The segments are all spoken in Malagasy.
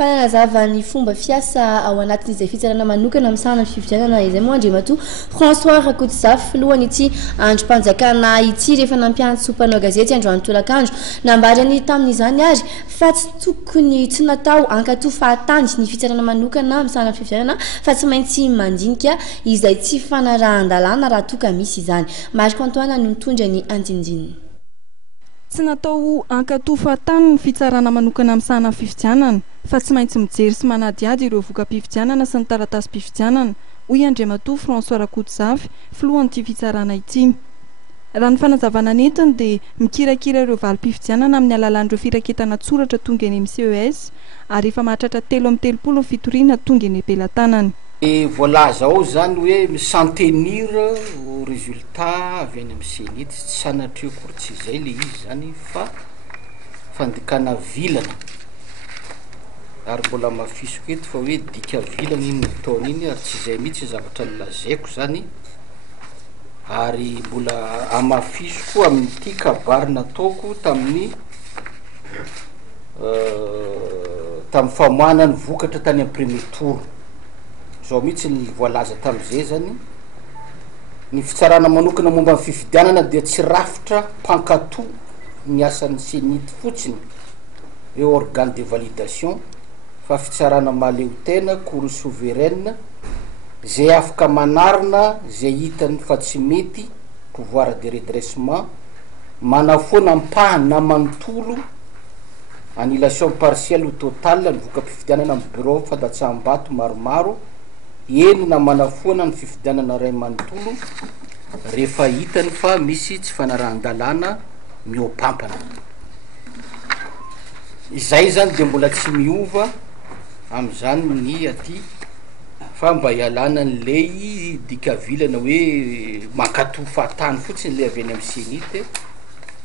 fanazava ny fomba fiasa ao anatin'izay fitsarana manokana amsana fividianana izay moa andriamato François Rakotsafy filohany ity androm-panjakana ity rehefa nampiantso mpanao gazety androany tolakandro nambarany tamin'izany ary fa tsy tokony tsy natao ankatoa fahatanjy ny fitsarana manokana amsana fividianana fa tsy maintsy mandinika izay tsy fanarahan-dalàna raha toka misy izany. Marc Antoine no mitondra ny andinindininy. Tsy natao ankatoa fahatany ny fitsarana manokana amsana fividianana fa tsy maintsy mijery sy manadiady ireo voka-pividianana sy ny taratasy-pividianana hoy andriamatoa François Rakotsafy filohan'ity fitsarana ity. Raha ny fanazavana netiny dia mikirakira ireo valim-pividianana amin'ny alalan'ireo firaketana tsoratra tonga eny amin'ny CES ary efa mahatratra 3 ny fitoriana tonga eny am-pelantanany. Voalaza ao zany hoe misantenir au résultat avy any amin'ny senity tsy sanatreo kory tsy izay le izy zany fa fandikana vilana ary mbola mafisoko eto fa hoe dika vilana iny taona iny ary tsy izay mihitsy zavatra nilazaiko zany ary mbola amafisoko amin'ity kabary nataoko tamin'ny famoahana ny vokatra tany amin'ny premier tour zao mihitsy ny voalaza tam'izay zany ny fitsarana manokana momba ny fividianana dia tsy rafitra mpankatoa ny asan'ny senity fotsiny hoe organe de validation fa fitsarana maleo tena cour souveraine zay afaka manarina zay hitany fa tsy mety pouvoir de redressement manafoana ampahana manontolo annulation partielle ou totale ny voka-pividianana amin'ny bureau fandatsaham-bato maromaro eny na manafoana ny fividianana ray manontolo rehefa hitany fa misy tsy fanarahan-dalàna miopampana. Izay zany de mbola tsy miova am'izany ny aty fa mba hialana n'lay dikavilana hoe mankatoa fahatany fotsiny le avy any amin'ny senity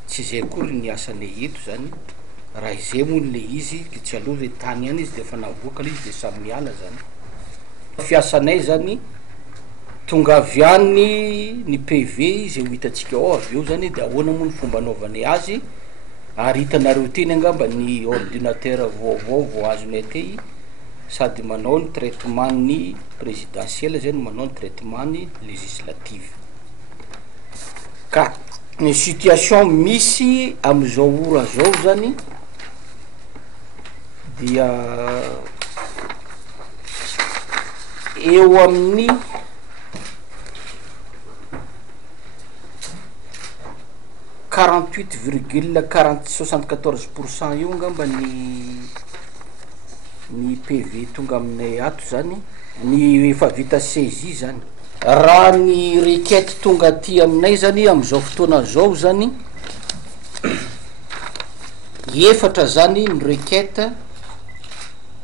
tsy izay kory ny asany eto zany raha izay moa le izy tsy aloha hoe tany any izy de fa navoaka le izy de samy miala zany. Fiasanay zany tonga avy any ny PV izay ho hitantsika ao avy eo zany de ahoana moa ny fomba anaovanay azy ary hitanareo teny angamba ny ordinateur vaovao vao azonay tey sady manao ny traitement ny présidentiel zany manao ny traitement ny législative. Ka ny situation misy am'izao ora zao zany dia eo amin'ny 48,74% io ngamba ny PV tonga aminay ato zany ny efa vita saisie zany. Raha ny requête tonga aty aminay zany am'izao fotoana zao zany efatra zany ny requête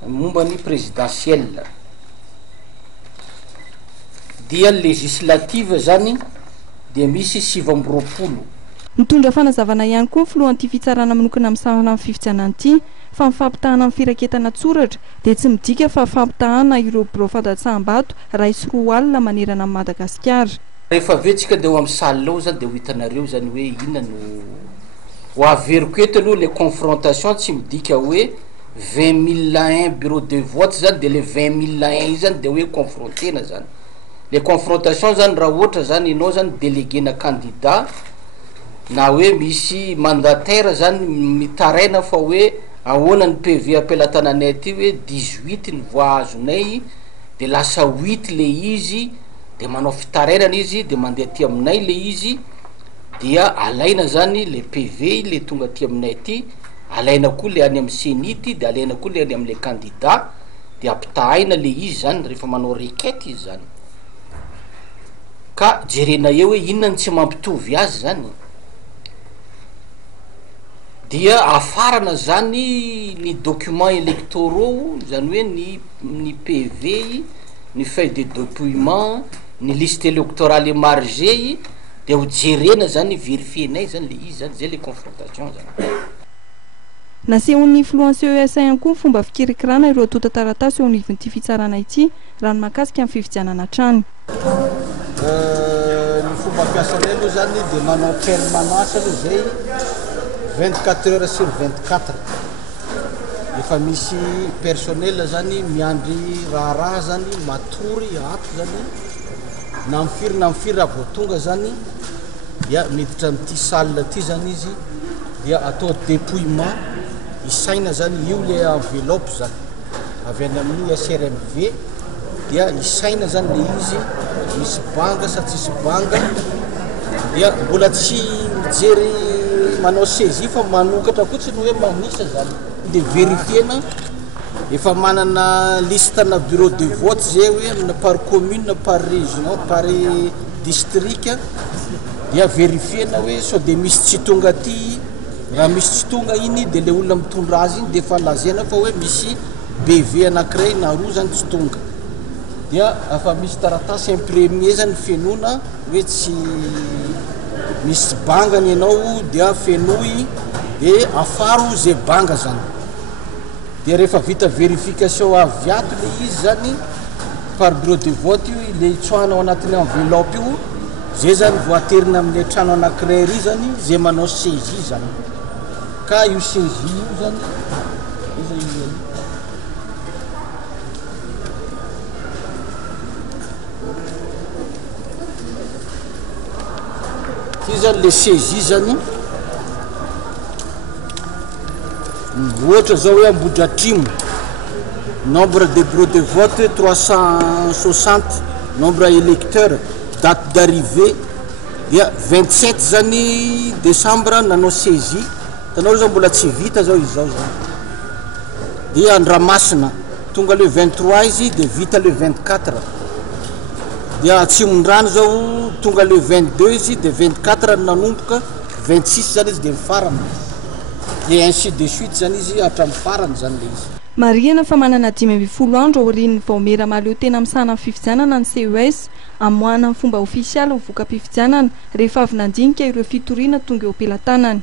momba ny présidentielle dia législative zany dia misy 720. Mitondra fanazavana ihany koa filohan'ity fitsarana manokana am'sana fividianana ity fa mifampitahana amin'ny firaketana tsoratra dia tsy midika fa fampitahana ireo bureau fandatsaham-bato ray sy roa alina manerana amin'ny Madagasikara. Rehefa avetsika dia ho amin'ny salle ao zany dia ho hitanareo zany hoe inona no ho averiko eto aloha les confrontations tsy midika hoe 20 001 bureau de vote zany dia le 20 001 zany dia hoe confrontena zany. Les confrontations zany raha ohatra zany ianao zany délégué-na candidat na hoe misy mandataire zany mitaraina fa hoe ahoana ny PV apelatananay aty hoe 18 ny voix azonay de lasa 8 le izy de manao fitarainana izy de mandeha aty aminay le izy dia alaina zany le PV le tonga aty aminay aty alaina koa le any amin'ny senity de alaina koa le any amin'ny candidat de ampitahaina le izy zany rehefa manao requête izy zany. Ka jerena eo hoe inona ny tsy mampitovy azy zany dia afarana zany ny documents électoraux zany hoe ny PV ny feuille de dépouillement ny liste électorale émargée de ho jerena zany vérifienay zany le izy zany zay le confrontation zany. Nasehon'ny filohan'ny CES ihany koa fomba fikirikirana ireo tota taratasy eo anivon'ity fitsarana ity raha ny mahakasika amin'ny fividianana trano. Ny fomba ampiasanay aloha zany de manao permanence aloha zay 24 heures sur 24 efa misy personnel zany miandry raha zany matory ato zany na mifiry vo tonga zany dia miditra am'ty salle ty zany izy dia atao dépouillement isaina zany io le enveloppe zany avy any amin'ny SRMV dia isaina zany le izy misy banga sa tsisy banga dia mbola tsy mijery manao saisie fa manokatra fotsiny hoe manisa zany de vérifiena efa manana listana bureau de vote zay hoe par commune par région par district dia vérifiena hoe so de misy tsy tonga aty raha misy tsy tonga iny de le olona mitondra azy iny de fa lazena fa hoe misy BV anankiray na roa zany tsy tonga dia afa misy taratasy impremier zany fenona hoe tsy misy bangany ianao dia fenoy de afaro zay banga zany dia rehefa vita vérification avy ato le izy zany par bureau de vote io le itsoahana ao anatin'ny enveloppe io zay zany voaterina amin'le trano anankiray ry zany zay manao saisie zany ka io saisie io zany ty zany le saisie zany ohatra zao hoe Ambohidratrimo nombre de bureau de vote 360 nombre électeur date d'arrivée dia 27 zany décembre nanao saisie tanao zao mbola tsy vita zao izy zao zany dia Andramasina tonga le 23 izy de vita le 24 dia Atsimondrano zao tonga le 22 izy de 24 nanomboka 26 zany izy de mifarana et ainsi de suite zany izy hatramin'ny farany zany le izy mariana fa manana 10 andro aorian'ny vaomera maleo tena misana fifidianana ny CES amoahana ny fomba ofisialy mivoaka mpifidianana rehefa avy nandinika ireo fitoriana tonga eo am-pelantanany